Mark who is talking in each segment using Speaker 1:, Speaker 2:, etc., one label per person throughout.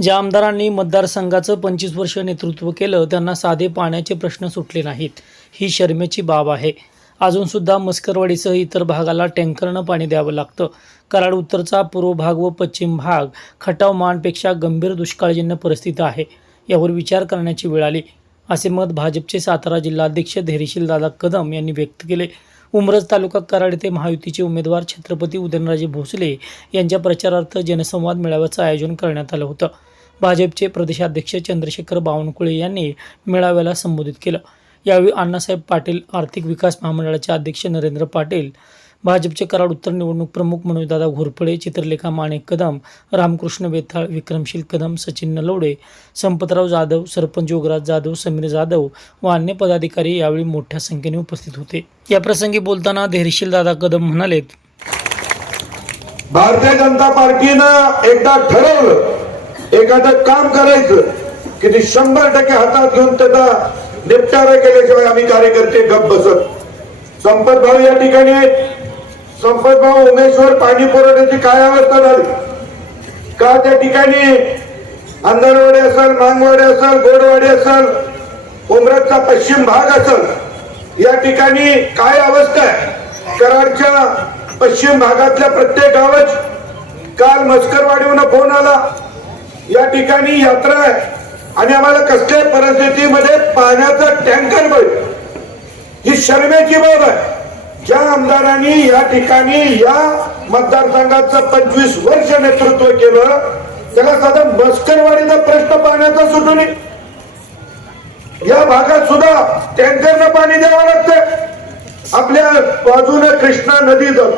Speaker 1: ज्या आमदारांनी मतदारसंघाचं पंचवीस वर्ष नेतृत्व केलं त्यांना साधे पाण्याचे प्रश्न सुटले नाहीत. ही शर्मेची बाब आहे. अजूनसुद्धा मस्करवाडीसह इतर भागाला टँकरनं पाणी द्यावं लागतं. कराड उत्तरचा पूर्व भाग व पश्चिम भाग खटाव मानपेक्षा गंभीर दुष्काळजन्य परिस्थिती आहे. यावर विचार करण्याची वेळ आली. असे मत भाजपचे सातारा जिल्हाध्यक्ष धैर्यशील दादा कदम यांनी व्यक्त केले. उमरज तालुका कराड येथे महायुतीचे उमेदवार छत्रपती उदयनराजे भोसले यांच्या प्रचारार्थ जनसंवाद मेळाव्याचं आयोजन करण्यात आलं होतं. भाजपचे प्रदेशाध्यक्ष चंद्रशेखर बावनकुळे यांनी मेळाव्याला संबोधित केलं. यावेळी अण्णासाहेब पाटील आर्थिक विकास महामंडळाचे अध्यक्ष नरेंद्र पाटील भाजपचे कराड उत्तर निवडणूक प्रमुख मनोजदादा घोरपडे चित्रलेखा माणिक कदम रामकृष्ण वेताळ विक्रमशील कदम सचिन नलवडे संपतराव जाधव सरपंच योगराज जाधव समीर जाधव व अन्य पदाधिकारी यावेळी मोठ्या संख्येने उपस्थित होते. या प्रसंगी बोलताना धैर्यशील दादा कदम म्हणालेत
Speaker 2: भारतीय जनता पार्टीनं एकदा ठरवलं एखादं काम करायचं की ते शंभर टक्के हातात घेऊन त्याचा निपटारा केल्याशिवाय आम्ही कार्यकर्ते गप बसत. संपत भाऊ या ठिकाणी संपतभाऊ उमेश्वर पाणी पुरवठ्याची काय अवस्था झाली? का त्या ठिकाणी अंधरवाडी असेल मांगवाडी असेल गोडवाडी असेल उमरतचा पश्चिम भाग असेल या ठिकाणी काय अवस्था आहे? कराडच्या पश्चिम भागातल्या प्रत्येक गावाची काल मस्करवाडीहून फोन आला. या ठिकाणी यात्रा आहे. आणि आम्हाला कसल्या परिस्थितीमध्ये पाण्याचा टँकर मिळेल. ही शर्मेची बाब आहे. ज्या आमदारांनी या ठिकाणी या मतदारसंघाचं पंचवीस वर्ष नेतृत्व केलं त्याला साधा मस्करवाडीचा प्रश्न पाण्याचा सुटून या भागात सुद्धा टँकरनं पाणी द्यावं लागतं आपल्या बाजूने कृष्णा नदी जात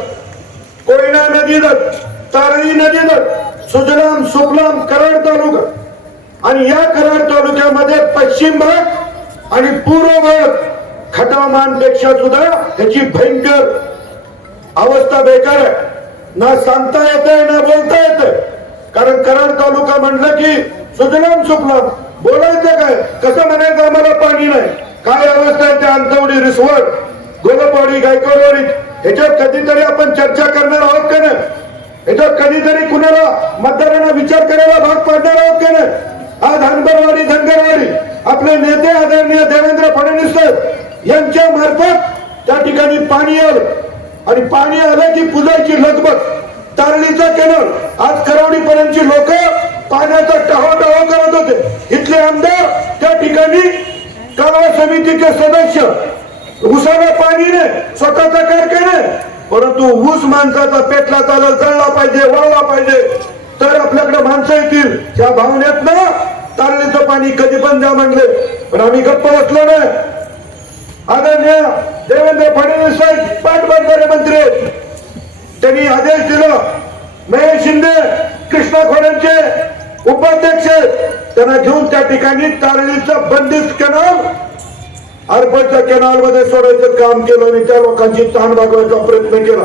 Speaker 2: कोयना नदी जात तारळी नदी जात सुजलाम सुफलाम कराड तालुका. आणि या कराड तालुक्यामध्ये पश्चिम भाग आणि पूर्व भाग खटामानपेक्षा सुद्धा त्याची भयंकर अवस्था बेकार आहे. ना सांगता येत आहे ना बोलता येत कारण कराड तालुका म्हणलं की सुजलाम सुफलाम बोलायचं काय? कसं म्हणायचं आम्हाला पाणी नाही. काय अवस्था आहे त्या अंतवडी रिसवड गोलपवाडी गायकवाडी ह्याच्यात कधीतरी आपण चर्चा करणार आहोत का नाही? ह्याच्यात कधीतरी कुणाला मतदारांना विचार करायला भाग पाडणार आहोत का नाही? आज हनबरवाडी धनगरवाडी आपले नेते आदरणीय देवेंद्र फडणवीस यांच्या मार्फत त्या ठिकाणी पाणी आलं. आणि पाणी आलं की पुजायची लगबग. तारळीचा केनल. आज करवडी पर्यंतची लोक पाण्याचा टहो करत होते. इथले आमदार त्या ठिकाणी कालवा समितीचे सदस्य. उसाला पाणी नाही स्वतःचा कारखाना परंतु ऊस माणसाचा पेटला चालत जळला पाहिजे वळला पाहिजे. तर आपल्याकडे माणसं येतील. त्या भावनेत ना तारळीचं पाणी कधी पण द्या म्हणले. पण आम्ही गप्प बसलो नाही. आदरणीय देवेंद्र फडणवीस साहेब मंत्री. त्यांनी आदेश दिला. महेश शिंदे कृष्णा खोड्यांचे उपाध्यक्ष. त्यांना घेऊन त्या ठिकाणी तारळीचं बंदिस्त कॅनॉल अर्पणच्या कॅनॉलमध्ये सोडायचं काम केलं आणि त्या लोकांची ताण भागवायचा प्रयत्न केला.